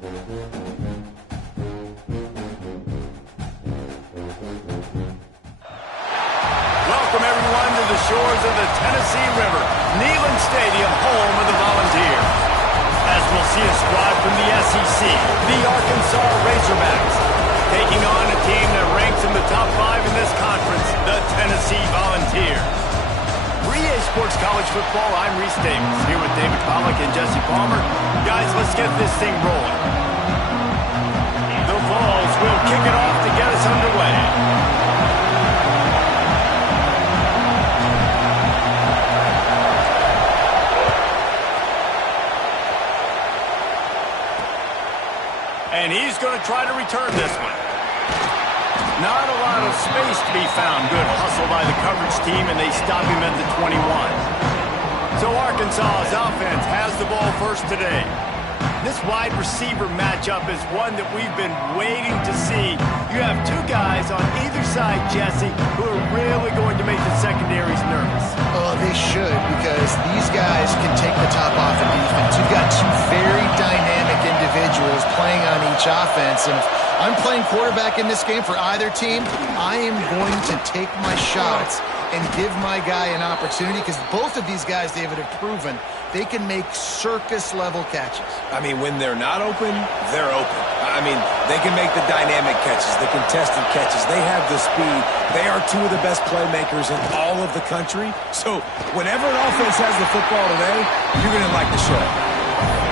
Welcome everyone to the shores of the Tennessee River, Neyland Stadium, home of the Volunteers. As we'll see a squad from the SEC, the Arkansas Razorbacks, taking on a team that ranks in the top 5 in this conference, the Tennessee Volunteers. For EA Sports College Football, I'm Reese Davis, here with David Pollack and Jesse Palmer. Guys, let's get this thing rolling. The Vols will kick it off to get us underway. And he's going to try to return this one. Not a lot of space to be found. Good hustle by the coverage team, and they stop him at the 21. So Arkansas's offense has the ball first today. This wide receiver matchup is one that we've been waiting to see. You have two guys on either side, Jesse, who are really going to make the secondaries nervous. Oh, they should, because these guys can take the top off of defense. You've got two very dynamic individuals playing on each offense, and if I'm playing quarterback in this game for either team, I am going to take my shots and give my guy an opportunity, because both of these guys, David, have proven they can make circus-level catches. I mean, when they're not open, they're open. I mean, they can make the dynamic catches, the contested catches. They have the speed. They are two of the best playmakers in all of the country. So whenever an offense has the football today, you're going to like the show.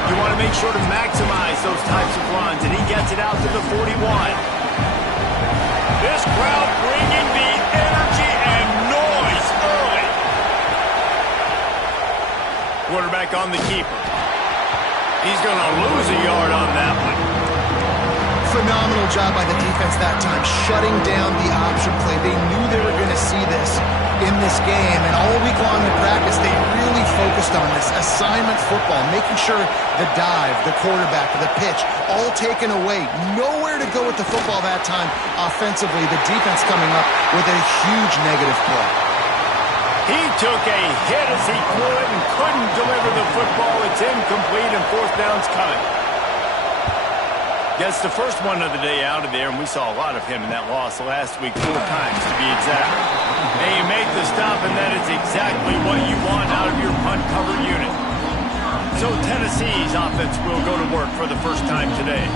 You want to make sure to maximize those types of runs, and he gets it out to the 41. This crowd bringing the energy and noise early. Quarterback on the keeper. He's going to lose a yard on that one. Phenomenal job by the defense that time, shutting down the option play. They knew they were going to see this in this game, and all week long in practice, they really focused on this assignment football, making sure the dive, the quarterback, the pitch, all taken away. Nowhere to go with the football that time offensively. The defense coming up with a huge negative play. He took a hit as he could and couldn't deliver the football. It's incomplete, and fourth down's coming. Gets the first one of the day out of there, and we saw a lot of him in that loss last week, 4 times to be exact. And you make the stop, and that is exactly what you want out of your punt cover unit. So Tennessee's offense will go to work for the first time today.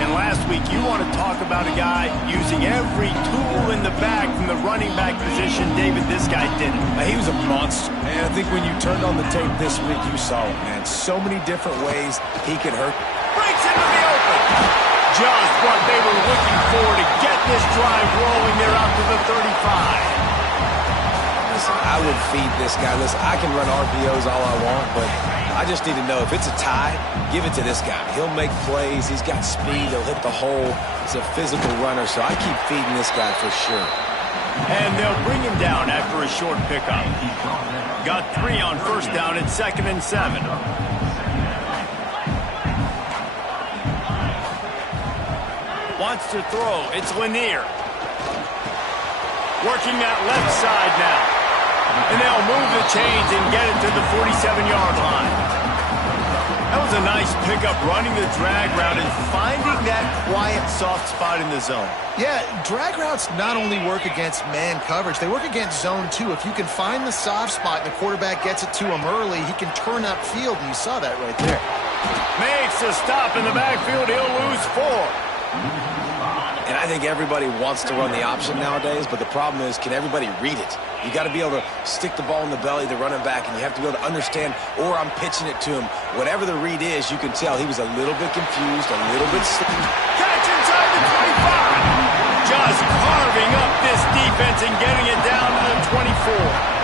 And last week, you want to talk about a guy using every tool in the bag from the running back position. David, this guy did it. He was a monster. And I think when you turned on the tape this week, you saw it, man. So many different ways he could hurt. Breaks into the open. Just what they were looking for to get this drive rolling. They're out to the 35. Listen, I would feed this guy. Listen, I can run RPOs all I want, but I just need to know if it's a tie, give it to this guy. He'll make plays. He's got speed. He'll hit the hole. He's a physical runner, so I keep feeding this guy for sure. And they'll bring him down after a short pickup. Got 3 on first down at 2nd and 7. Wants to throw. It's Lanier. Working that left side now. And they'll move the chains and get it to the 47-yard line. That was a nice pickup, running the drag route and finding that quiet, soft spot in the zone. Yeah, drag routes not only work against man coverage, they work against zone too. If you can find the soft spot and the quarterback gets it to him early, he can turn upfield, and you saw that right there. Makes a stop in the backfield. He'll lose 4. And I think everybody wants to run the option nowadays, but the problem is, can everybody read it? You got to be able to stick the ball in the belly of the running back, and you have to be able to understand, or I'm pitching it to him. Whatever the read is, you can tell he was a little bit confused, a little bit sticky. Catch inside the 25. Just carving up this defense and getting it down to the 24.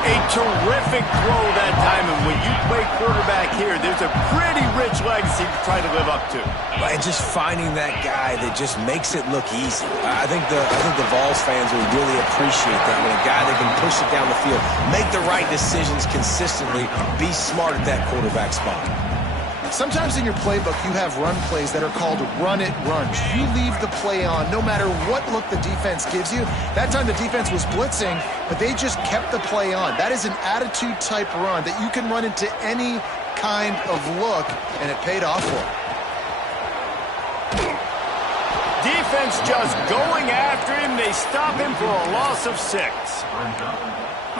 A terrific throw that time, and when you play quarterback here, there's a pretty rich legacy to try to live up to. And just finding that guy that just makes it look easy. I think the Vols fans will really appreciate that, when a guy that can push it down the field, make the right decisions consistently, be smart at that quarterback spot. Sometimes in your playbook, you have run plays that are called run-it runs. You leave the play on no matter what look the defense gives you. That time the defense was blitzing, but they just kept the play on. That is an attitude-type run that you can run into any kind of look, and it paid off for them. Defense just going after him. They stop him for a loss of 6.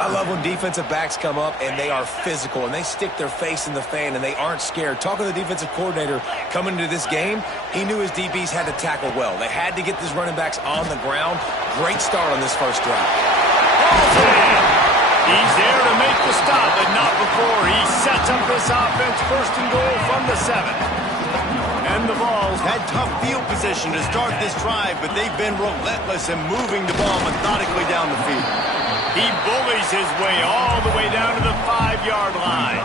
I love when defensive backs come up and they are physical and they stick their face in the fan and they aren't scared. Talking to the defensive coordinator coming into this game, he knew his DBs had to tackle well. They had to get these running backs on the ground. Great start on this first drive. He's there to make the stop, but not before he sets up this offense. First and goal from the 7. And the Vols had tough field position to start this drive, but they've been relentless in moving the ball methodically down the field. He bullies his way all the way down to the 5-yard line.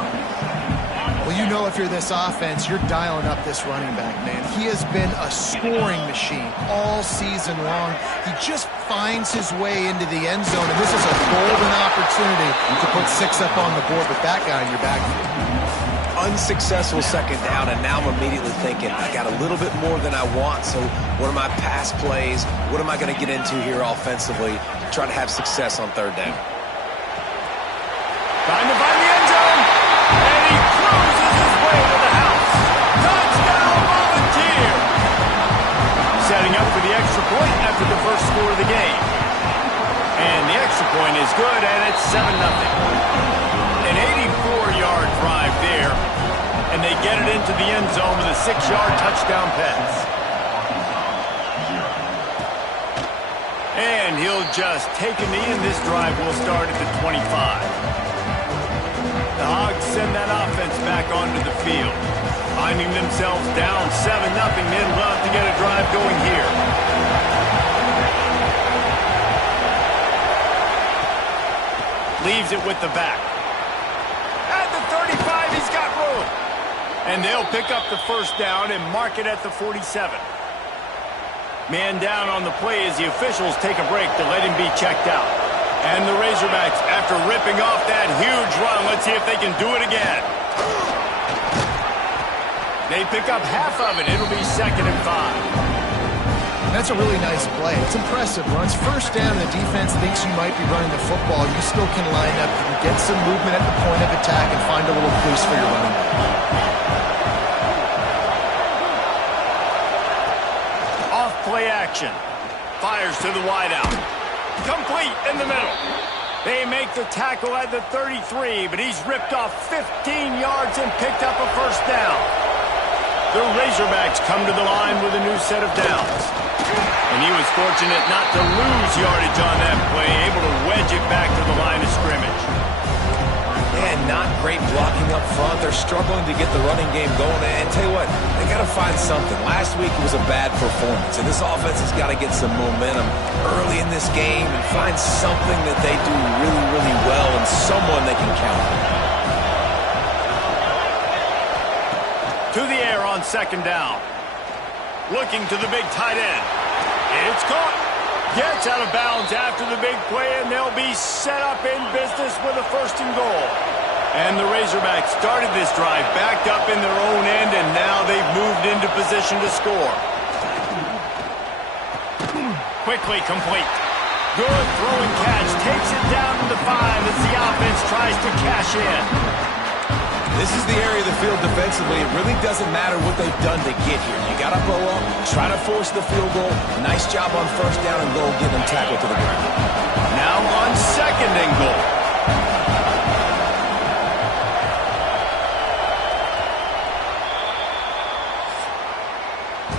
Well, you know if you're this offense, you're dialing up this running back, man. He has been a scoring machine all season long. He just finds his way into the end zone, and this is a golden opportunity to put 6 up on the board with that guy in your backfield. Unsuccessful second down, and now I'm immediately thinking, I got a little bit more than I want, so what are my pass plays? What am I going to get into here offensively to try to have success on third down? Trying to find the end zone, and he cruises his way to the house. Touchdown, Volunteer! Setting up for the extra point after the first score of the game. And the extra point is good, and it's 7-0. An 84-yard drive there, and they get it into the end zone with a 6-yard touchdown pass. And he'll just take a knee, and this drive will start at the 25. The Hogs send that offense back onto the field. Finding themselves down 7-0, then love to get a drive going here. Leaves it with the back. At the 35, he's got room. And they'll pick up the first down and mark it at the 47. Man down on the play as the officials take a break to let him be checked out. And the Razorbacks, after ripping off that huge run, let's see if they can do it again. They pick up half of it. It'll be 2nd and 5. That's a really nice play. It's impressive. Runs first down, the defense thinks you might be running the football. You still can line up, you can get some movement at the point of attack and find a little boost for your running back. Off play action. Fires to the wideout. Complete in the middle. They make the tackle at the 33, but he's ripped off 15 yards and picked up a first down. The Razorbacks come to the line with a new set of downs. And he was fortunate not to lose yardage on that play, able to wedge it back to the line of scrimmage. Yeah, not great blocking up front. They're struggling to get the running game going. And tell you what, they got to find something. Last week it was a bad performance, and this offense has got to get some momentum early in this game and find something that they do really, really well and someone they can count on. To the air on 2nd down. Looking to the big tight end. It's caught. Gets out of bounds after the big play, and they'll be set up in business with a 1st and goal. And the Razorbacks started this drive backed up in their own end, and now they've moved into position to score. Quickly complete. Good throwing catch. Takes it down to the 5 as the offense tries to cash in. This is the area of the field defensively. It really doesn't matter what they've done to get here. You got to blow up, try to force the field goal. Nice job on 1st down and goal, get them tackled to the ground. Now on 2nd and goal.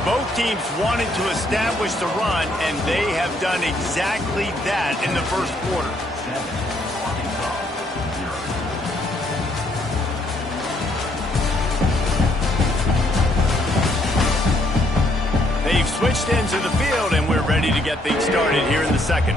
Both teams wanted to establish the run, and they have done exactly that in the first quarter. They've switched ends of the field, and we're ready to get things started here in the 2nd.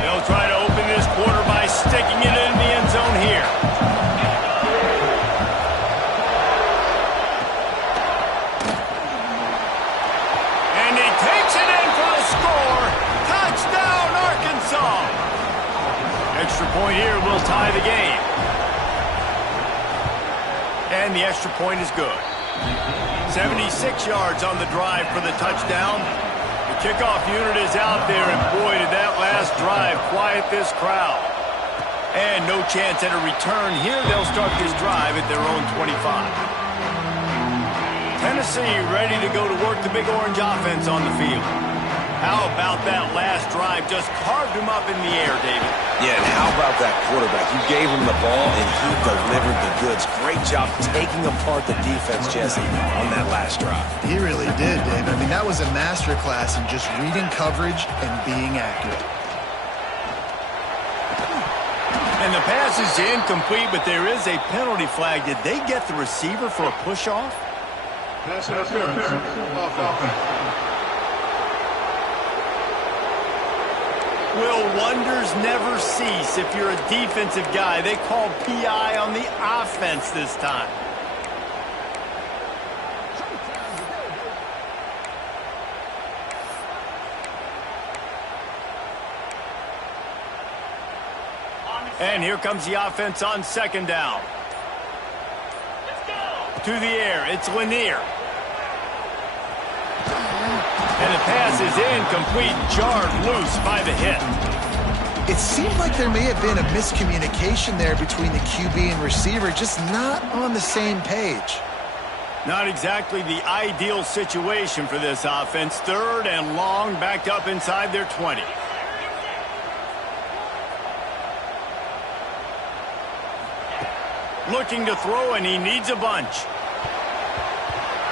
They'll try to open this quarter by sticking it in the end zone here. And he takes it in for the score. Touchdown, Arkansas. Extra point here will tie the game. And the extra point is good. 76 yards on the drive for the touchdown. The kickoff unit is out there, and boy, did that last drive quiet this crowd. And no chance at a return here. They'll start this drive at their own 25. Tennessee ready to go to work the Big Orange offense on the field. How about that last drive? Just carved him up in the air, David. Yeah, and how about that quarterback? You gave him the ball, and he delivered the goods. Great job taking apart the defense, Jesse, on that last drive. He really did, David. I mean, that was a masterclass in just reading coverage and being accurate. And the pass is incomplete, but there is a penalty flag. Did they get the receiver for a push-off? Pass interference. Offense. Will wonders never cease if you're a defensive guy? They called PI on the offense this time. And here comes the offense on second down. To the air, it's Lanier. And the pass is incomplete, jarred loose by the hit. It seemed like there may have been a miscommunication there between the QB and receiver, just not on the same page. Not exactly the ideal situation for this offense. Third and long, backed up inside their 20. Looking to throw, and he needs a bunch.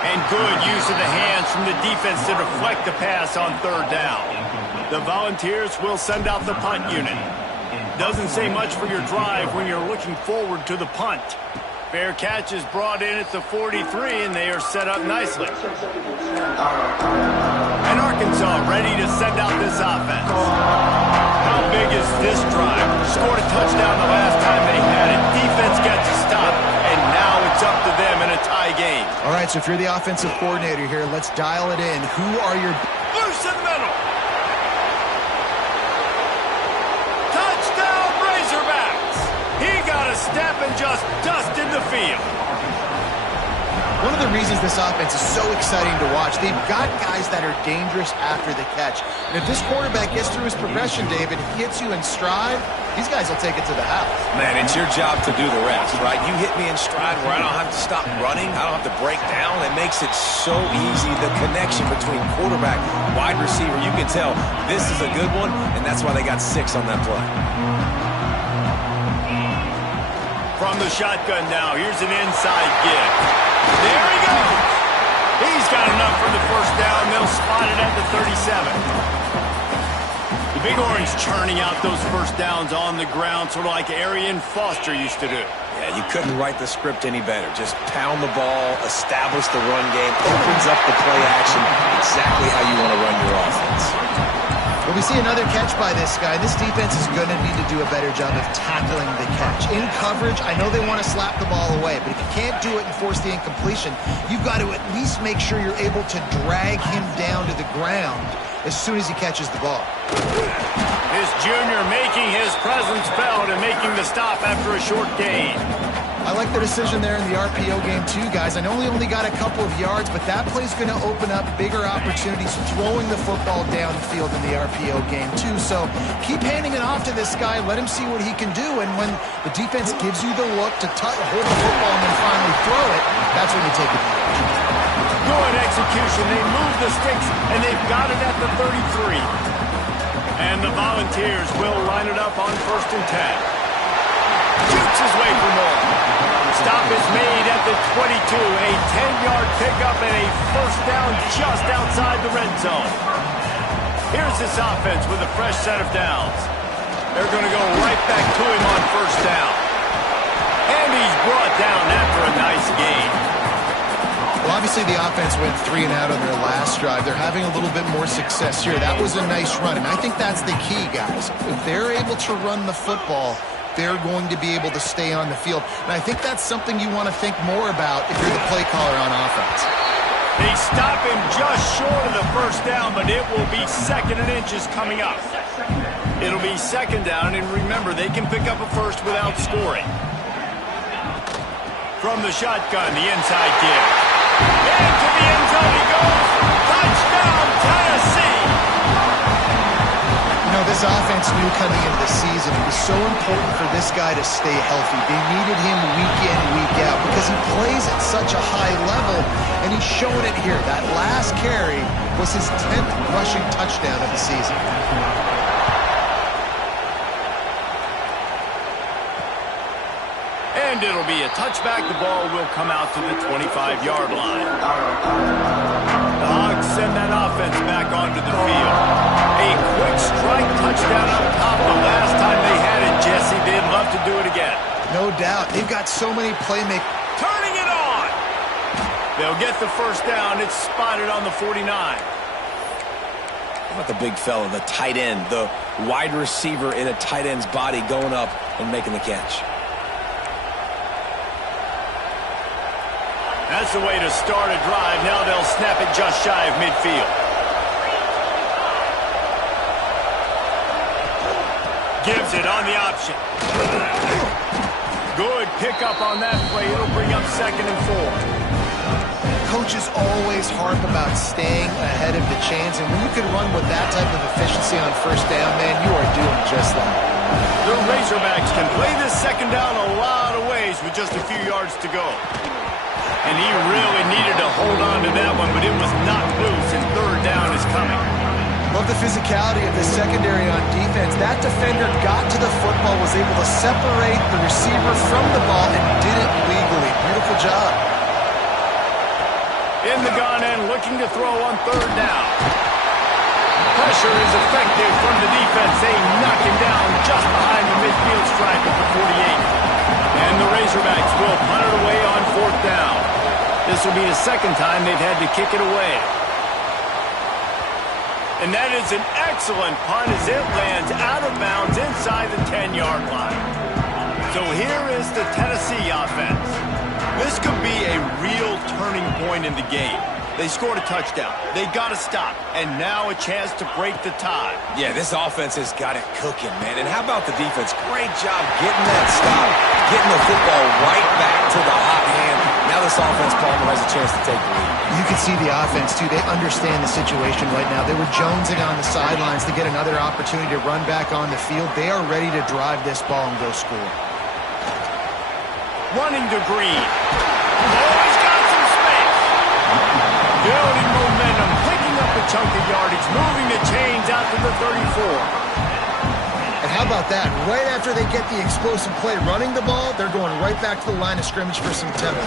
And good use of the hands from the defense to deflect the pass on third down. The Volunteers will send out the punt unit. Doesn't say much for your drive when you're looking forward to the punt. Fair catch is brought in at the 43, and they are set up nicely. And Arkansas ready to send out this offense. How big is this drive? Scored a touchdown the last time they had it. Defense gets a stop, and now it's up to them in a tie game. All right, so if you're the offensive coordinator here, let's dial it in. Who are your... Loose in the middle. Touchdown, Razorbacks. He got a step and just dusted the field. One of the reasons this offense is so exciting to watch, they've got guys that are dangerous after the catch. And if this quarterback gets through his progression, David, hits you in stride, these guys will take it to the house. Man, it's your job to do the rest, right? You hit me in stride where I don't have to stop running. I don't have to break down. It makes it so easy. The connection between quarterback, wide receiver, you can tell this is a good one, and that's why they got 6 on that play. From the shotgun now, here's an inside give. There he goes. He's got enough for the first down. They'll spot it at the 37. The Big Orange churning out those first downs on the ground, sort of like Arian Foster used to do. Yeah, you couldn't write the script any better. Just pound the ball, establish the run game, opens up the play action, exactly how you want to run your offense. Well, we see another catch by this guy. This defense is going to need to do a better job of tackling the catch. In coverage, I know they want to slap the ball away, but if you can't do it and force the incompletion, you've got to at least make sure you're able to drag him down to the ground as soon as he catches the ball. This junior making his presence felt and making the stop after a short gain. I like the decision there in the RPO game too, guys. I know he only got a couple of yards, but that play's going to open up bigger opportunities throwing the football downfield in the RPO game too. So keep handing it off to this guy. Let him see what he can do. And when the defense gives you the look to hold the football and then finally throw it, that's when you take advantage. Good execution. They move the sticks, and they've got it at the 33. And the Volunteers will line it up on 1st and 10. Shoots his way for more. Stop is made at the 22. A 10-yard pickup and a first down just outside the red zone. Here's this offense with a fresh set of downs. They're going to go right back to him on first down. And he's brought down after a nice gain. Well, obviously the offense went 3 and out on their last drive. They're having a little bit more success here. That was a nice run, and I think that's the key, guys. If they're able to run the football, they're going to be able to stay on the field. And I think that's something you want to think more about if you're the play caller on offense. They stop him just short of the first down, but it will be 2nd and inches coming up. It'll be 2nd down, and remember, they can pick up a first without scoring. From the shotgun, the inside give. Into the end zone he goes. Touchdown, Tennessee! defense knew coming into the season it was so important for this guy to stay healthy. They needed him week in, week out because he plays at such a high level, and he's showing it here. That last carry was his 10th rushing touchdown of the season. And it'll be a touchback. The ball will come out to the 25-yard line. The Hogs send that offense back onto the field. A quick strike touchdown up top the last time they had it, Jesse. They'd love to do it again. No doubt. They've got so many playmakers. Turning it on. They'll get the first down. It's spotted on the 49. How about the big fella, the tight end, the wide receiver in a tight end's body going up and making the catch? That's the way to start a drive. Now they'll snap it just shy of midfield. Gives it on the option. Good pickup on that play. It'll bring up 2nd and 4. Coaches always harp about staying ahead of the chains, and when you can run with that type of efficiency on first down, man, you are doing just that. The Razorbacks can play this 2nd down a lot of ways with just a few yards to go. And he really needed to hold on to that one, but it was knocked loose, and 3rd down is coming. Love the physicality of the secondary on defense. That defender got to the football, was able to separate the receiver from the ball, and did it legally. Beautiful job. In the gun and looking to throw on 3rd down. Pressure is effective from the defense. They knock him down just behind the midfield stripe at the 48. And the Razorbacks will punt it away on 4th down. This will be the 2nd time they've had to kick it away. And that is an excellent punt as it lands out of bounds inside the 10-yard line. So here is the Tennessee offense. This could be a real turning point in the game. They scored a touchdown. They got to stop. And now a chance to break the tie. Yeah, this offense has got it cooking, man. And how about the defense? Great job getting that stop, getting the football right back to the hot hand. Now this offense, Palmer, has a chance to take the lead. You can see the offense, too. They understand the situation right now. They were jonesing on the sidelines to get another opportunity to run back on the field. They are ready to drive this ball and go score. Running to Green. Oh, he's got some space. Building momentum, picking up a chunk of yardage, moving the chains out to the 34. And how about that? Right after they get the explosive play running the ball, they're going right back to the line of scrimmage for some tempo.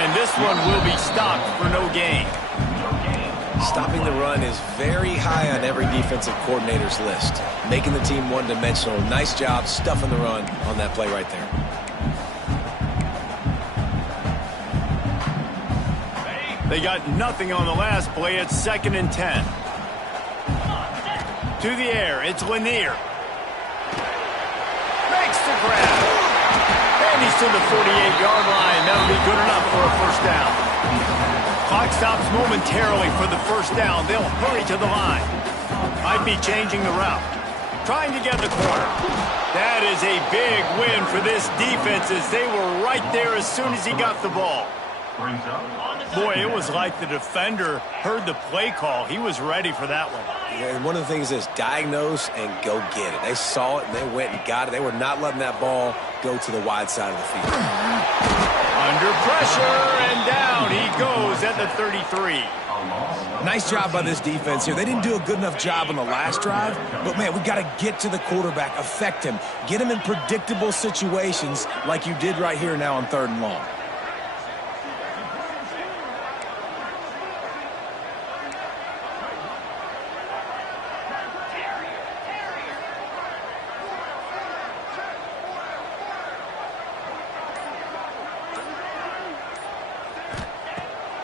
And this one will be stopped for no gain. Stopping the run is very high on every defensive coordinator's list. Making the team one-dimensional. Nice job stuffing the run on that play right there. They got nothing on the last play. It's 2nd and 10. To the air, it's Lanier. Makes the grab. And he's to the 48-yard line. That'll be good enough for a 1st down. Clock stops momentarily for the 1st down. They'll hurry to the line. Might be changing the route. Trying to get the corner. That is a big win for this defense as they were right there as soon as he got the ball. Boy, it was like the defender heard the play call. He was ready for that one. Yeah, and one of the things is diagnose and go get it. They saw it and they went and got it. They were not letting that ball go to the wide side of the field. Under pressure and down he goes at the 33. Nice job by this defense here. They didn't do a good enough job on the last drive, but, man, we got to get to the quarterback, affect him, get him in predictable situations like you did right here now on 3rd and long.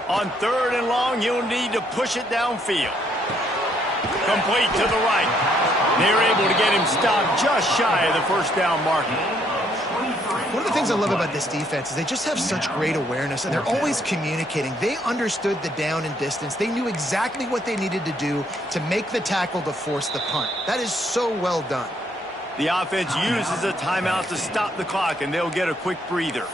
On 3rd and long, you'll need to push it downfield. Complete to the right. They're able to get him stopped just shy of the 1st down marker. One of the things I love about this defense is they just have such great awareness, and they're always communicating. They understood the down and distance. They knew exactly what they needed to do to make the tackle to force the punt. That is so well done. The offense uses a timeout to stop the clock, and they'll get a quick breather.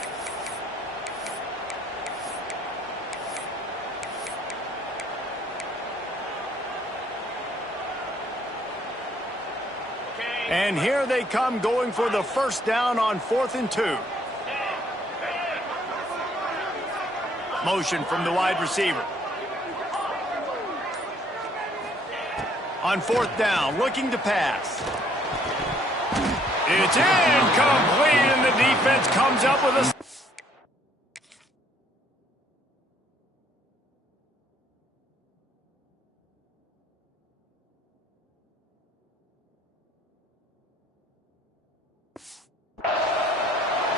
And here they come going for the first down on 4th and 2. Motion from the wide receiver. On 4th down, looking to pass. It's incomplete, and the defense comes up with a...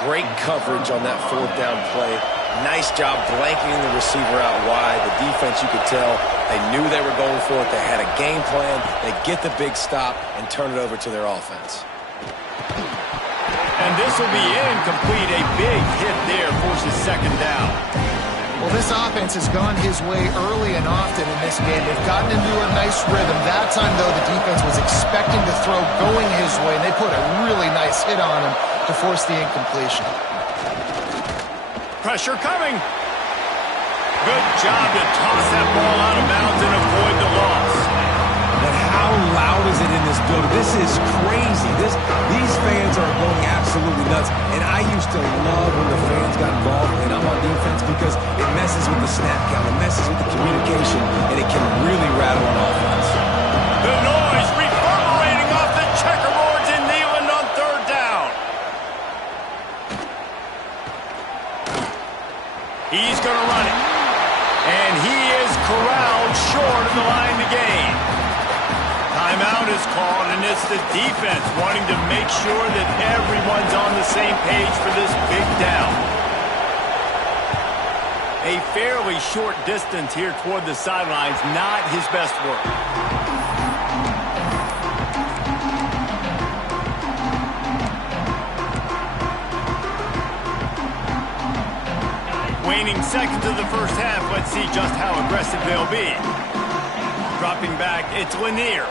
Great coverage on that 4th down play. Nice job blanketing the receiver out wide. The defense, you could tell, they knew they were going for it. They had a game plan. They get the big stop and turn it over to their offense. And this will be incomplete. A big hit there forces 2nd down. Well, this offense has gone his way early and often in this game. They've gotten into a nice rhythm. That time, though, the defense was expecting to throw going his way, and they put a really nice hit on him to force the incompletion. Pressure coming. Good job to toss that ball out of bounds and avoid the loss. But how loud is it in this building? This is crazy. These fans are going absolutely nuts. And I used to love when the fans got involved and I'm on defense because it messes with the snap count, it messes with the communication, and it can really rattle an offense. The noise reverberating off the checkerboards in Neyland on 3rd down. He's going to run it. And he is corralled short of the line to gain. Timeout is called, and it's the defense wanting to make sure that everyone's on the same page for this big down. A fairly short distance here toward the sidelines, not his best work. Waning seconds of the first half, let's see just how aggressive they'll be. Dropping back, it's Lanier.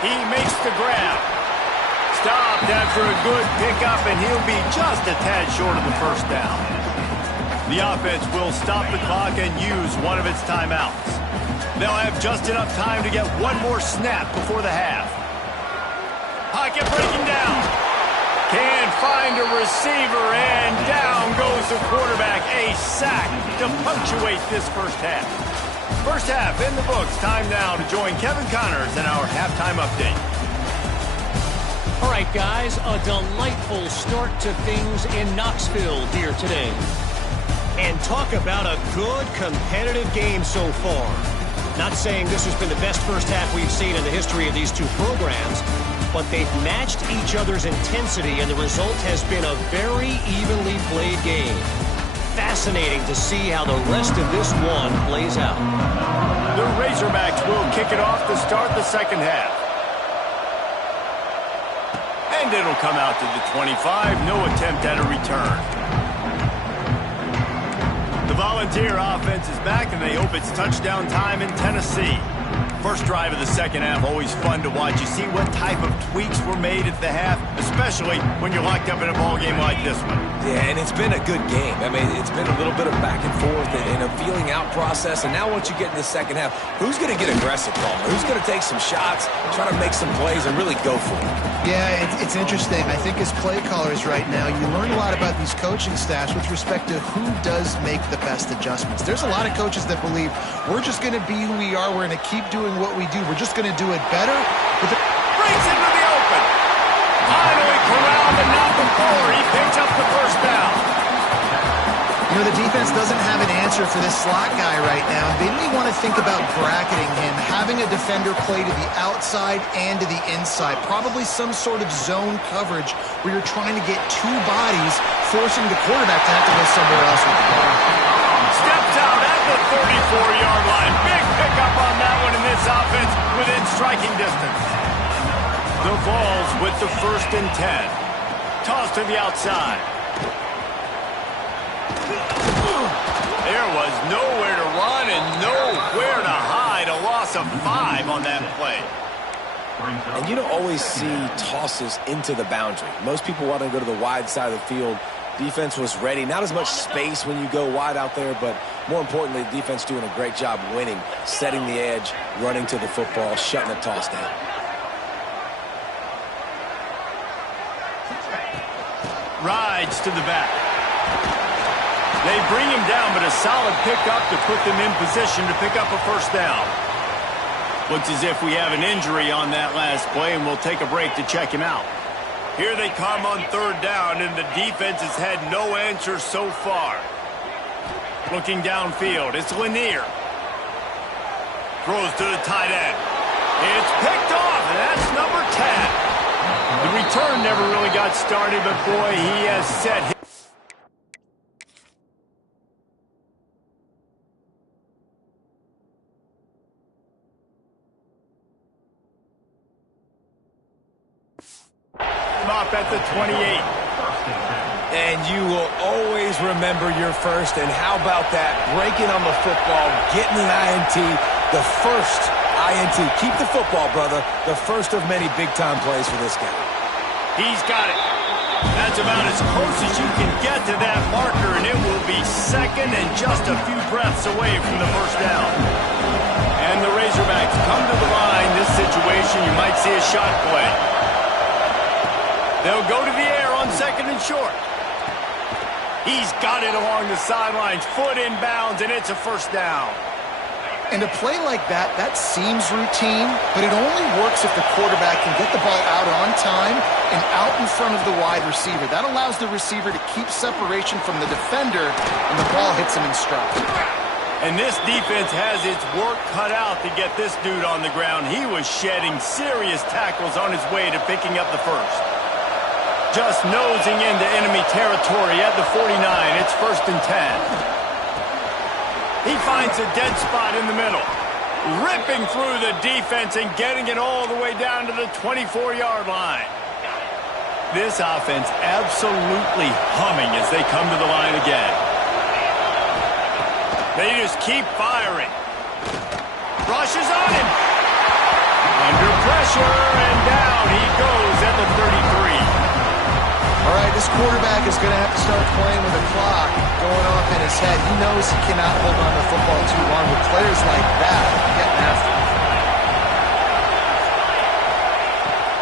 He makes the grab. Stopped after a good pickup, and he'll be just a tad short of the first down. The offense will stop the clock and use one of its timeouts. They'll have just enough time to get one more snap before the half. Pocket breaking down. Can't find a receiver, and down goes the quarterback. A sack to punctuate this first half. First half in the books. Time now to join Kevin Connors in our halftime update. All right, guys, a delightful start to things in Knoxville here today. And talk about a good competitive game so far. Not saying this has been the best first half we've seen in the history of these two programs, but they've matched each other's intensity, and the result has been a very evenly played game. Fascinating to see how the rest of this one plays out. The Razorbacks will kick it off to start the second half. And it'll come out to the 25. No attempt at a return. The Volunteer offense is back, and they hope it's touchdown time in Tennessee. First drive of the second half, always fun to watch. You see what type of tweaks were made at the half, especially when you're locked up in a ball game like this one. Yeah, and it's been a good game. I mean, it's been a little bit of back and forth and a feeling out process. And now once you get in the second half, who's going to get aggressive, Palmer? Who's going to take some shots, try to make some plays, and really go for it? Yeah, it's interesting. I think as play callers right now, you learn a lot about these coaching staffs with respect to who does make the best adjustments. There's a lot of coaches that believe we're just going to be who we are. We're going to keep doing what we do. We're just going to do it better. Breaks into the open. Finally corralled, and not before he picks up the first down. You know, the defense doesn't have an answer for this slot guy right now. They may want to think about bracketing him, having a defender play to the outside and to the inside. Probably some sort of zone coverage where you're trying to get two bodies, forcing the quarterback to have to go somewhere else with the ball. Steps out at the 34-yard line. Big pickup on that one in this offense within striking distance. The Vols with the 1st and 10. Toss to the outside. There was nowhere to run and nowhere to hide. A loss of 5 on that play. And you don't always see tosses into the boundary. Most people want to go to the wide side of the field. Defense was ready. Not as much space when you go wide out there, but more importantly, defense doing a great job winning, setting the edge, running to the football, shutting the toss down. rides to the back. They bring him down, but a solid pickup to put them in position to pick up a first down. Looks as if we have an injury on that last play, and we'll take a break to check him out. Here they come on third down, and the defense has had no answers so far. Looking downfield, it's Lanier. Throws to the tight end. It's picked off, and that's number 10. The return never really got started, but boy, he has set his... up at the 28. And you will always remember your first. And how about that? Breaking on the football, getting an INT, the first INT. Keep the football, brother. The first of many big-time plays for this guy. He's got it. That's about as close as you can get to that marker, and it will be second and just a few breaths away from the first down. And the Razorbacks come to the line. This situation, you might see a shot play. They'll go to the air on second and short. He's got it along the sidelines, foot in bounds, and it's a first down. And a play like that, that seems routine, but it only works if the quarterback can get the ball out on time and out in front of the wide receiver. That allows the receiver to keep separation from the defender, and the ball hits him in stride. And this defense has its work cut out to get this dude on the ground. He was shedding serious tackles on his way to picking up the first. Just nosing into enemy territory at the 49. It's 1st and 10. He finds a dead spot in the middle. Ripping through the defense and getting it all the way down to the 24-yard line. This offense absolutely humming as they come to the line again. They just keep firing. Rushes on him. Under pressure, and down he goes at the 33. All right, this quarterback is going to have to start playing with a clock going off in his head. He knows he cannot hold on to the football too long with players like that getting after him.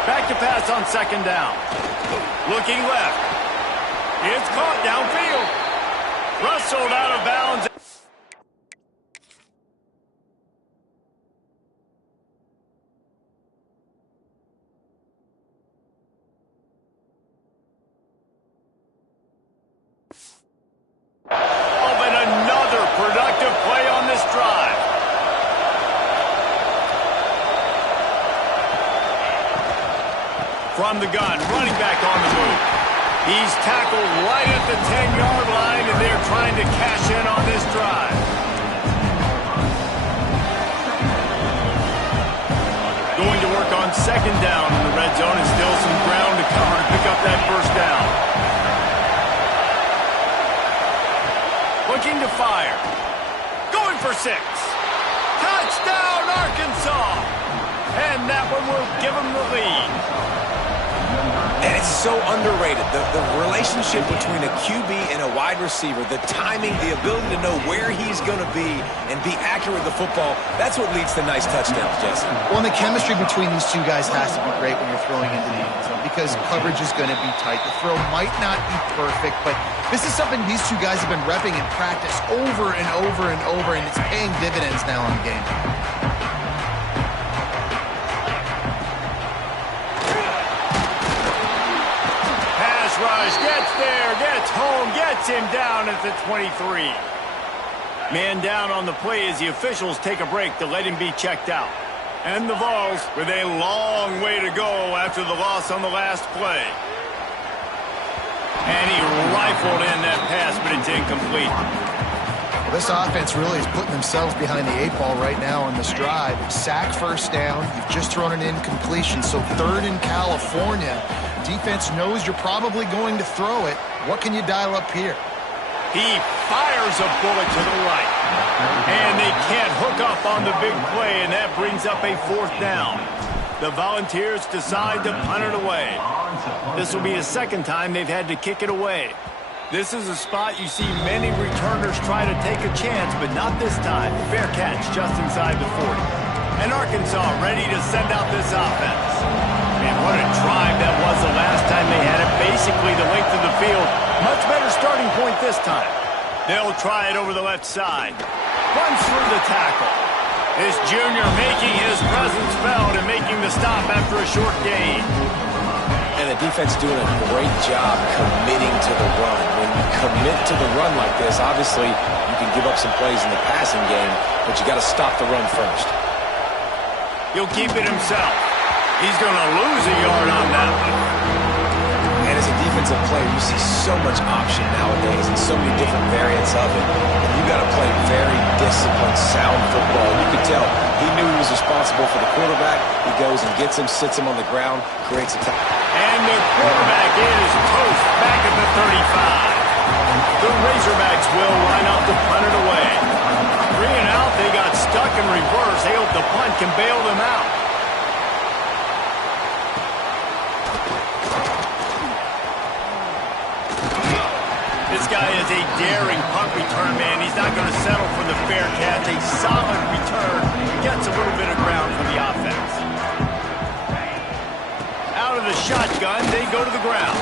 Back to pass on second down. Looking left. It's caught downfield. Rustled out of bounds. From the gun, running back on the move. He's tackled right at the 10-yard line, and they're trying to cash in on this drive. Going to work on second down in the red zone, and still some ground to cover to pick up that first down. Looking to fire. Going for 6. Touchdown, Arkansas! And that one will give them the lead. And it's so underrated, the relationship between a QB and a wide receiver, the timing, the ability to know where he's going to be and be accurate with the football, that's what leads to nice touchdowns, Jesse. Well, and the chemistry between these two guys has to be great when you're throwing into the end zone because coverage is going to be tight. The throw might not be perfect, but this is something these two guys have been repping in practice over and over and over, and it's paying dividends now in the game. Rush gets there, gets home, gets him down at the 23. Man down on the play as the officials take a break to let him be checked out. And the Vols with a long way to go after the loss on the last play. And he rifled in that pass, but it's incomplete. Well, this offense really is putting themselves behind the 8 ball right now on this drive. Sack first down. You've just thrown an incompletion, so 3rd in California. Defense knows you're probably going to throw it. What can you dial up here? He fires a bullet to the right. And they can't hook up on the big play, and that brings up a 4th down. The Volunteers decide to punt it away. This will be the second time they've had to kick it away. This is a spot you see many returners try to take a chance, but not this time. Fair catch just inside the 40. And Arkansas ready to send out this offense. And what a drive that was the last time they had it. Basically the length of the field. Much better starting point this time. They'll try it over the left side. Runs through the tackle. This junior making his presence felt and making the stop after a short gain. And the defense doing a great job committing to the run. When you commit to the run like this, obviously you can give up some plays in the passing game, but you got to stop the run first. He'll keep it himself. He's going to lose a yard on that one. And as a defensive player, you see so much option nowadays and so many different variants of it. And you got to play very disciplined, sound football. You could tell he knew he was responsible for the quarterback. He goes and gets him, sits him on the ground, creates a time. And the quarterback is toast back at the 35. The Razorbacks will line up to punt it away. 3 and out, they got stuck in reverse. They hope the punt can bail them out. This guy is a daring punt return man. He's not going to settle for the fair catch. A solid return. Gets a little bit of ground for the offense. Out of the shotgun, they go to the ground.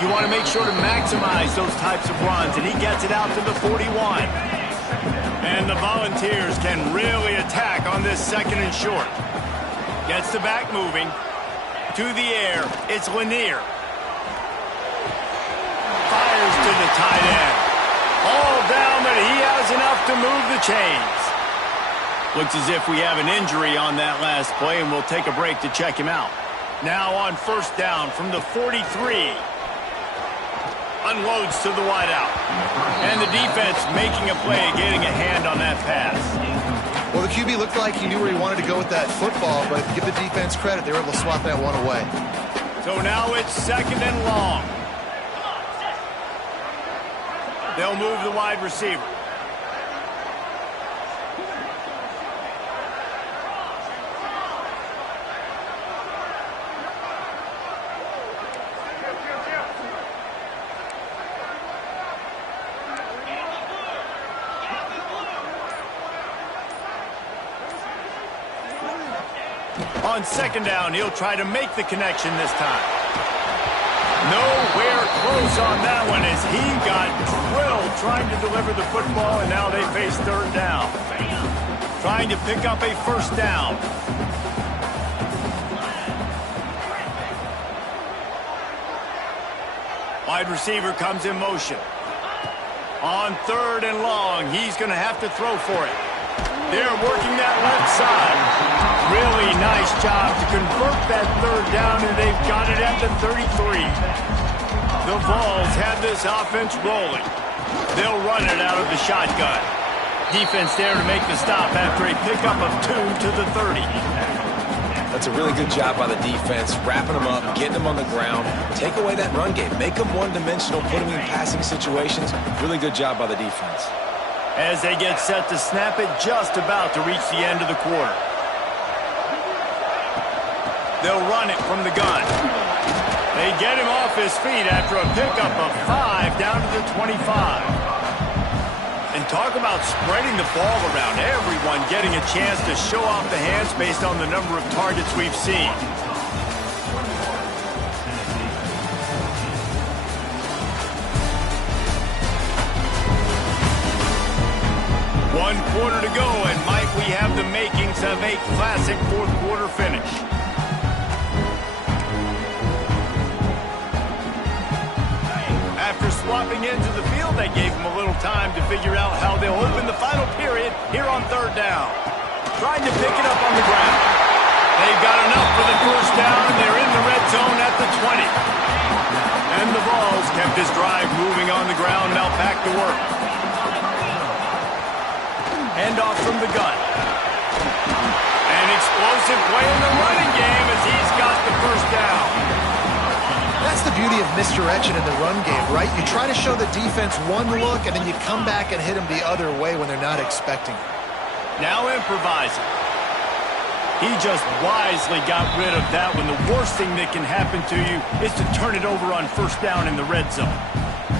You want to make sure to maximize those types of runs, and he gets it out to the 41. And the Volunteers can really attack on this 2nd and short. Gets the back moving. To the air, it's Lanier. Fires to the tight end. All down, but he has enough to move the chains. Looks as if we have an injury on that last play, and we'll take a break to check him out. Now on 1st down from the 43. Unloads to the wideout. And the defense making a play, getting a hand on that pass. Well, the QB looked like he knew where he wanted to go with that football, but give the defense credit. They were able to swat that one away. So now it's 2nd and long. They'll move the wide receiver. On 2nd down, he'll try to make the connection this time. Nowhere close on that one as he got drilled trying to deliver the football, and now they face 3rd down. Trying to pick up a 1st down. Wide receiver comes in motion. On 3rd and long, he's going to have to throw for it. They're working that left side. Really nice job to convert that 3rd down, and they've got it at the 33. The Vols have this offense rolling. They'll run it out of the shotgun. Defense there to make the stop after a pickup of 2 to the 30. That's a really good job by the defense, wrapping them up, getting them on the ground. Take away that run game. Make them one-dimensional, put them in passing situations. Really good job by the defense. As they get set to snap it, just about to reach the end of the quarter. They'll run it from the gun. They get him off his feet after a pickup of 5 down to the 25. And talk about spreading the ball around. Everyone getting a chance to show off the hands based on the number of targets we've seen. One quarter to go, and might we have the makings of a classic 4th quarter finish. After swapping into the field, they gave them a little time to figure out how they'll open the final period here on 3rd down. Trying to pick it up on the ground. They've got enough for the 1st down, and they're in the red zone at the 20. And the Vols kept this drive moving on the ground, now back to work. Handoff from the gun. An explosive play in the running game as he's got the 1st down. That's the beauty of misdirection in the run game, right? You try to show the defense one look, and then you come back and hit them the other way when they're not expecting it. Now improvising. He just wisely got rid of that when the worst thing that can happen to you is to turn it over on 1st down in the red zone.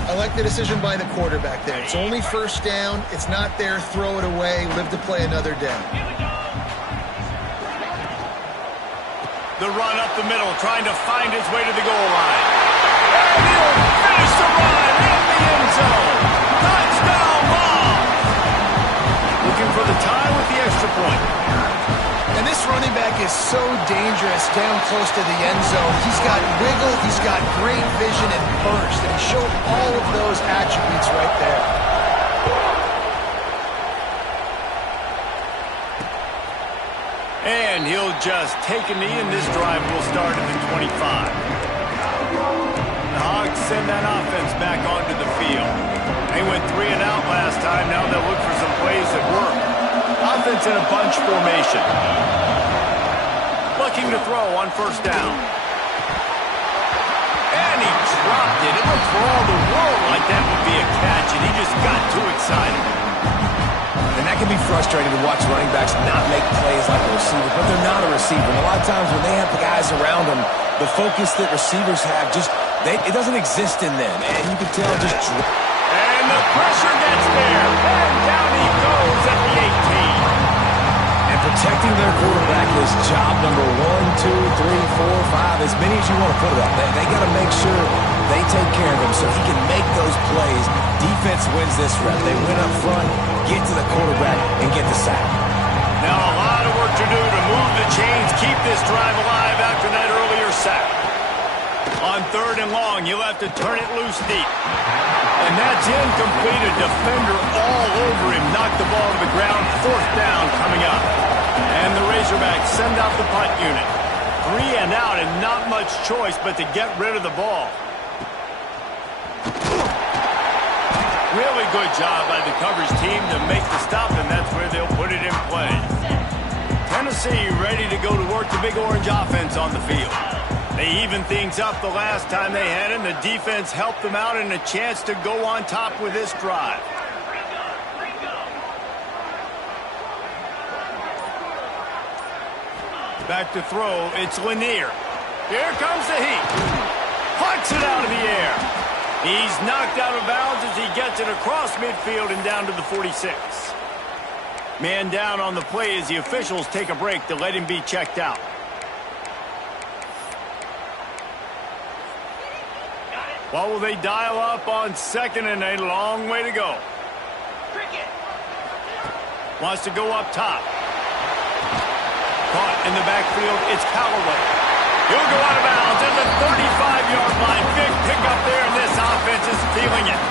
I like the decision by the quarterback there. It's only 1st down. It's not there. Throw it away. Live to play another day. The run up the middle, trying to find his way to the goal line. And he'll finish the run in the end zone. Touchdown ball. Looking for the tie with the extra point. And this running back is so dangerous down close to the end zone. He's got wiggle, he's got great vision and burst, and he showed all of those attributes right there. And he'll just take a knee, and this drive will start at the 25. The Hogs send that offense back onto the field. They went 3 and out last time. Now they'll look for some plays that work. Offense in a bunch formation. Looking to throw on first down. And he dropped it. It looked for all the world like that would be a catch, and he just got too excited. And that can be frustrating to watch running backs not make plays like a receiver, but they're not a receiver. And a lot of times when they have the guys around them, the focus that receivers have it doesn't exist in them. And you can tell just... And the pressure gets there. And down he goes at the 18. And protecting their quarterback is job number 1, 2, 3, 4, 5, as many as you want to put it up. They got to make sure they take care of him so he can make those plays. Defense wins this rep. They win up front, get to the quarterback, and get the sack. Now a lot of work to do to move the chains, keep this drive alive after that earlier sack. On 3rd and long, you'll have to turn it loose deep. And that's incomplete. A defender all over him. Knocked the ball to the ground. 4th down coming up. And the Razorbacks send out the punt unit. 3 and out and not much choice but to get rid of the ball. Really good job by the coverage team to make the stop, and that's where they'll put it in play. Tennessee ready to go to work the Big Orange offense on the field. They evened things up the last time they had him. The defense helped them out and a chance to go on top with this drive. Back to throw, it's Lanier. Here comes the heat. Plucks it out of the air. He's knocked out of bounds as he gets it across midfield and down to the 46. Man down on the play as the officials take a break to let him be checked out. What will they dial up on 2nd and a long way to go? Wants to go up top. Caught in the backfield, it's Callaway. He'll go out of bounds at the 35-yard line. Big pickup there, and this offense is feeling it.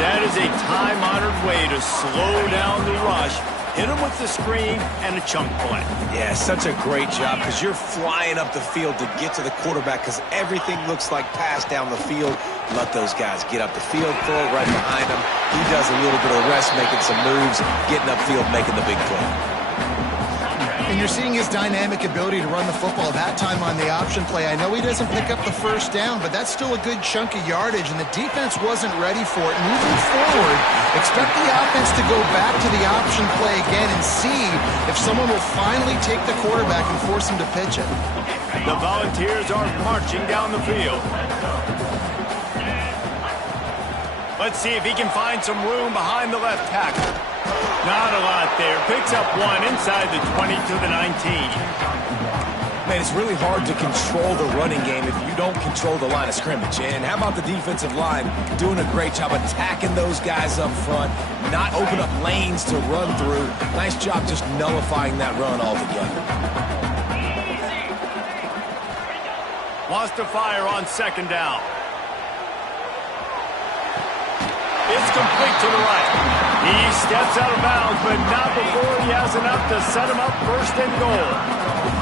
That is a time-honored way to slow down the rush, hit him with the screen, and a chunk play. Yeah, such a great job because you're flying up the field to get to the quarterback because everything looks like pass down the field. Let those guys get up the field, throw it right behind him. He does a little bit of rest, making some moves, getting upfield, making the big play. And you're seeing his dynamic ability to run the football that time on the option play. I know he doesn't pick up the first down, but that's still a good chunk of yardage, and the defense wasn't ready for it. Moving forward, expect the offense to go back to the option play again and see if someone will finally take the quarterback and force him to pitch it. The Volunteers are marching down the field. Let's see if he can find some room behind the left tackle. Not a lot there. Picks up one inside the 20 to the 19. Man, it's really hard to control the running game if you don't control the line of scrimmage. And how about the defensive line doing a great job attacking those guys up front, not open up lanes to run through. Nice job just nullifying that run altogether. Wants to fire on 2nd down. It's complete to the right. He steps out of bounds, but not before he has enough to set him up 1st and goal.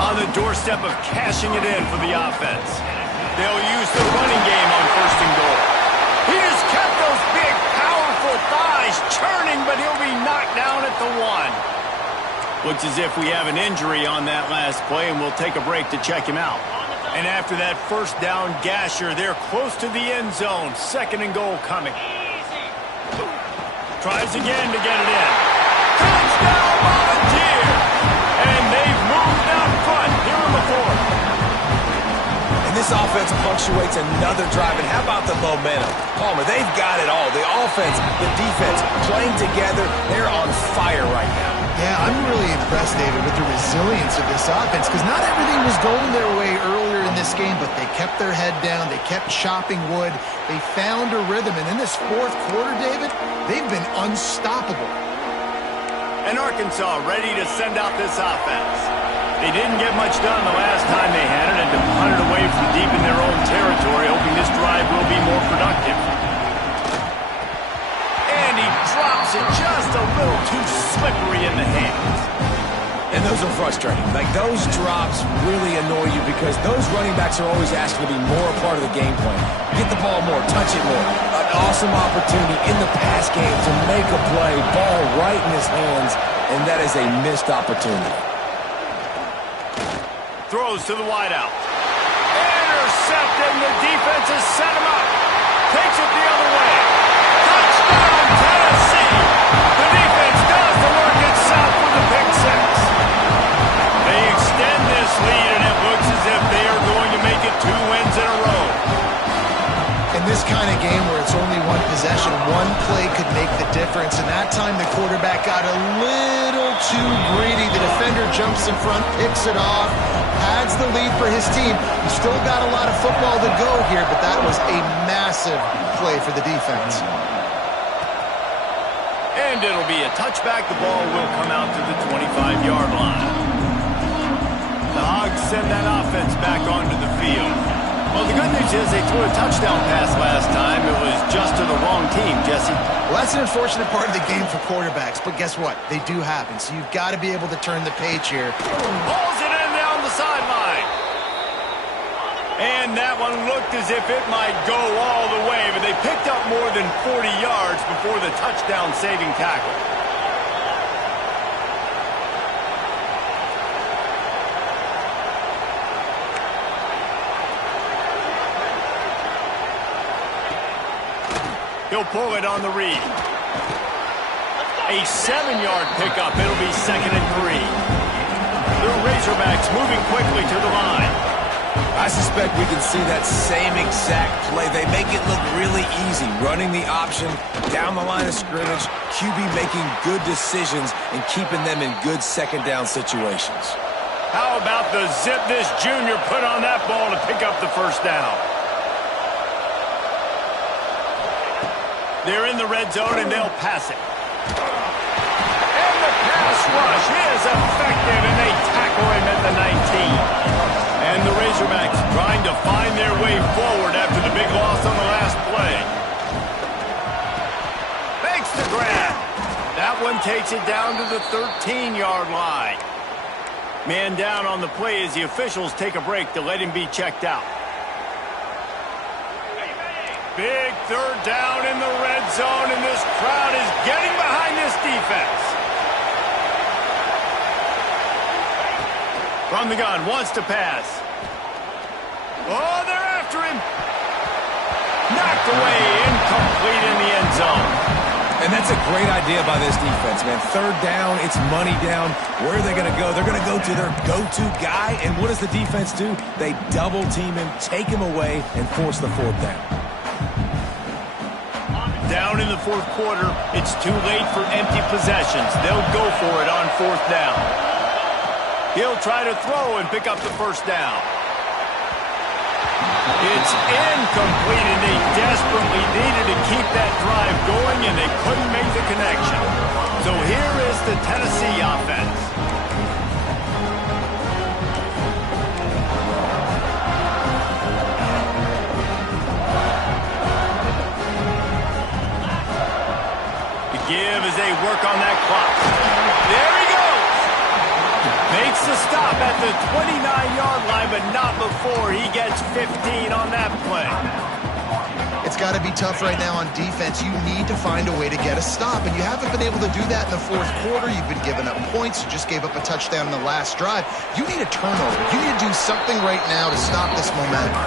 On the doorstep of cashing it in for the offense. They'll use the running game on 1st and goal. He just kept those big, powerful thighs churning, but he'll be knocked down at the 1. Looks as if we have an injury on that last play, and we'll take a break to check him out. And after that 1st down gasher, they're close to the end zone. 2nd and goal coming. Tries again to get it in. Touchdown, Volunteer! And they've moved out front here in the 4th. And this offense punctuates another drive. And how about the momentum? Palmer, they've got it all. The offense, the defense, playing together. They're on fire right now. Yeah, I'm really impressed, David, with the resilience of this offense, because not everything was going their way earlier in this game, but they kept their head down. They kept chopping wood. They found a rhythm. And in this fourth quarter, David, they've been unstoppable. And Arkansas ready to send out this offense. They didn't get much done the last time they had it, and to punt it away from deep in their own territory, hoping this drive will be more productive. And he drops it just a little too slippery in the hands. And those are frustrating. Like, those drops really annoy you because those running backs are always asking to be more a part of the game plan. Get the ball more, touch it more. An awesome opportunity in the pass game to make a play, ball right in his hands, and that is a missed opportunity. Throws to the wideout. Intercepted, and the defense has set him up. Takes it the other way. Touchdown, Tennessee! The defense does the work itself with the pick six. They extend this lead, and it looks as if they are going to make it 2 wins in a row. In this kind of game where it's only one possession, one play could make the difference. And that time the quarterback got a little too greedy. The defender jumps in front, picks it off, adds the lead for his team. He's still got a lot of football to go here, but that was a massive play for the defense. And it'll be a touchback. The ball will come out to the 25-yard line. The Hogs send that offense back onto the field. Well, the good news is they threw a touchdown pass last time. It was just to the wrong team, Jesse. Well, that's an unfortunate part of the game for quarterbacks, but guess what? They do happen, so you've got to be able to turn the page here. Balls it in down the sideline. And that one looked as if it might go all the way, but they picked up more than 40 yards before the touchdown-saving tackle. He'll pull it on the read. A 7-yard pickup. It'll be 2nd and 3. The Razorbacks moving quickly to the line. I suspect we can see that same exact play. They make it look really easy, running the option down the line of scrimmage, QB making good decisions and keeping them in good second down situations. How about the zip this junior put on that ball to pick up the first down? They're in the red zone, and they'll pass it. And the pass rush is effective, and they tackle him at the 19. And the Razorbacks trying to find their way forward after the big loss on the last play. Makes the grab. That one takes it down to the 13-yard line. Man down on the play as the officials take a break to let him be checked out. Big third down in the red zone, and this crowd is getting behind this defense. From the gun, wants to pass. Oh, they're after him. Knocked away, incomplete in the end zone. And that's a great idea by this defense, man. Third down, it's money down. Where are they going to go? They're going to go to their go-to guy, and what does the defense do? They double-team him, take him away, and force the fourth down. Down in the fourth quarter, it's too late for empty possessions. They'll go for it on 4th down. He'll try to throw and pick up the first down. It's incomplete, and they desperately needed to keep that drive going, and they couldn't make the connection. So here is the Tennessee offense. Give as they work on that clock. There he goes. Makes the stop at the 29-yard line, but not before he gets 15 on that play. It's got to be tough right now on defense. You need to find a way to get a stop, and you haven't been able to do that in the fourth quarter. You've been giving up points. You just gave up a touchdown in the last drive. You need a turnover. You need to do something right now to stop this momentum.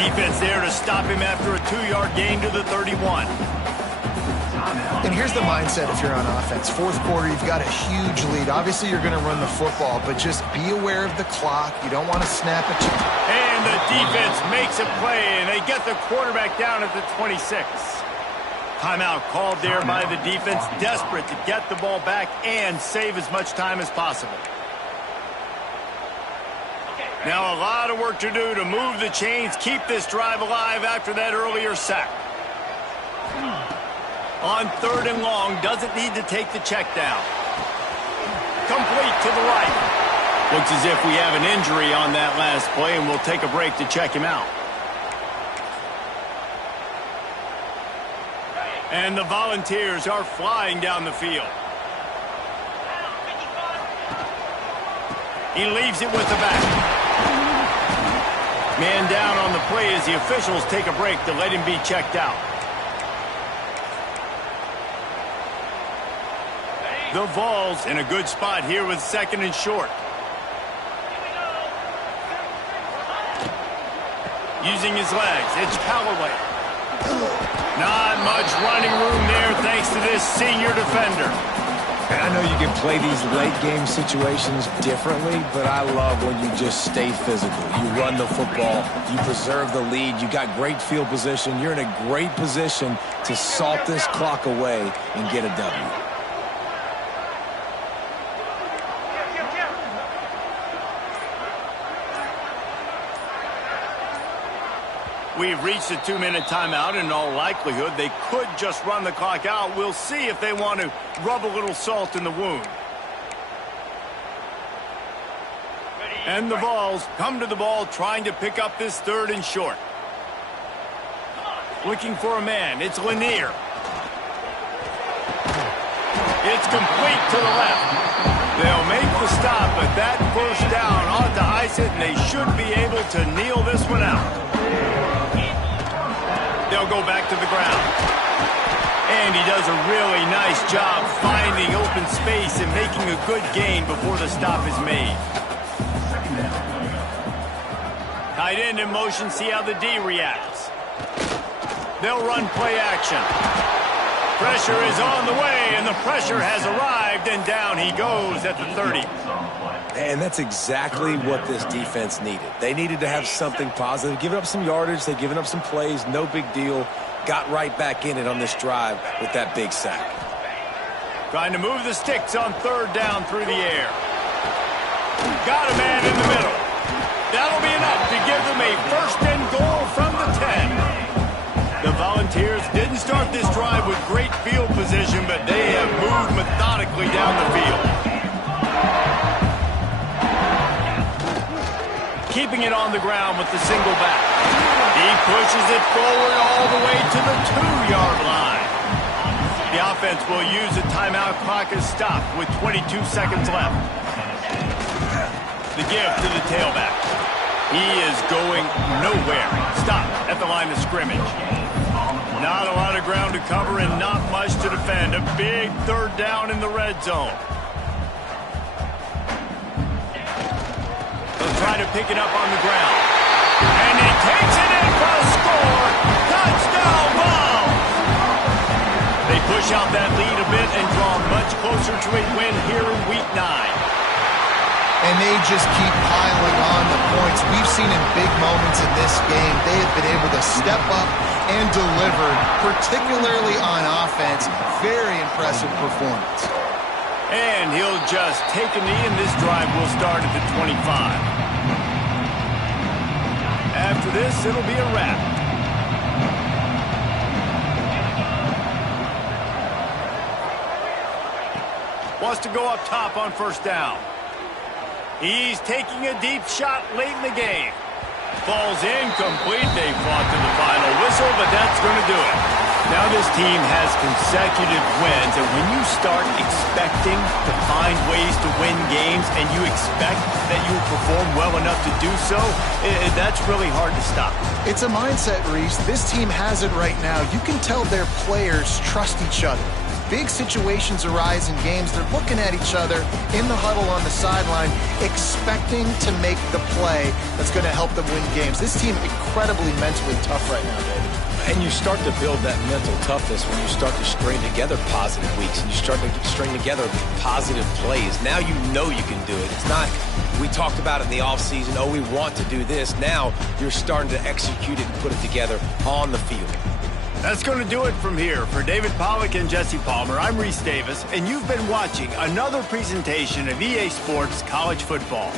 Defense there to stop him after a 2-yard gain to the 31. And here's the mindset if you're on offense. Fourth quarter, you've got a huge lead. Obviously, you're going to run the football, but just be aware of the clock. You don't want to snap it. And the defense makes a play, and they get the quarterback down at the 26. Timeout called there by the defense, desperate to get the ball back and save as much time as possible. Now a lot of work to do to move the chains, keep this drive alive after that earlier sack. On 3rd and long, doesn't need to take the check down. Complete to the right. Looks as if we have an injury on that last play, and we'll take a break to check him out. And the Volunteers are flying down the field. He leaves it with the back. Man down on the play as the officials take a break to let him be checked out. The Vols in a good spot here with 2nd and short. Using his legs, it's Callaway. Not much running room there thanks to this senior defender. And I know you can play these late game situations differently, but I love when you just stay physical. You run the football, you preserve the lead, you got great field position, you're in a great position to salt this clock away and get a W. We've reached a 2-minute timeout. In all likelihood, they could just run the clock out. We'll see if they want to rub a little salt in the wound. And the Vols come to the ball trying to pick up this 3rd and short. Looking for a man. It's Lanier. It's complete to the left. They'll make the stop, but that 1st down ought to ice it, and they should be able to kneel this one out. They'll go back to the ground. And he does a really nice job finding open space and making a good gain before the stop is made. Tight end in motion, see how the D reacts. They'll run play action. Pressure is on the way, and the pressure has arrived, and down he goes at the 30. And that's exactly what this defense needed. They needed to have something positive. Giving up some yardage, they've given up some plays, no big deal. Got right back in it on this drive with that big sack. Trying to move the sticks on 3rd down through the air. Got a man in the middle. That'll be enough to give them a 1st and goal from the 10. The Volunteers didn't start this drive with great field position, but they have moved methodically down the field. Keeping it on the ground with the single back. He pushes it forward all the way to the 2-yard line. The offense will use the timeout clock as stopped with 22 seconds left. The give to the tailback. He is going nowhere. Stop at the line of scrimmage. Not a lot of ground to cover and not much to defend. A big 3rd down in the red zone. Try to pick it up on the ground. And he takes it in for a score. Touchdown, Vols! They push out that lead a bit and draw much closer to a win here in Week 9. And they just keep piling on the points. We've seen in big moments in this game, they have been able to step up and deliver, particularly on offense. Very impressive performance. And he'll just take a knee, and this drive will start at the 25. After this, it'll be a wrap. Wants to go up top on 1st down. He's taking a deep shot late in the game. Falls incomplete. They fought to the final whistle, but that's going to do it. Now this team has consecutive wins, and when you start expecting to find ways to win games and you expect that you will perform well enough to do so, that's really hard to stop. It's a mindset, Reese. This team has it right now. You can tell their players trust each other. Big situations arise in games. They're looking at each other in the huddle on the sideline, expecting to make the play that's going to help them win games. This team incredibly mentally tough right now, David. And you start to build that mental toughness when you start to string together positive weeks and you start to string together positive plays. Now you know you can do it. It's not, we talked about it in the offseason, oh, we want to do this. Now you're starting to execute it and put it together on the field. That's going to do it from here. For David Pollack and Jesse Palmer, I'm Reese Davis, and you've been watching another presentation of EA Sports College Football.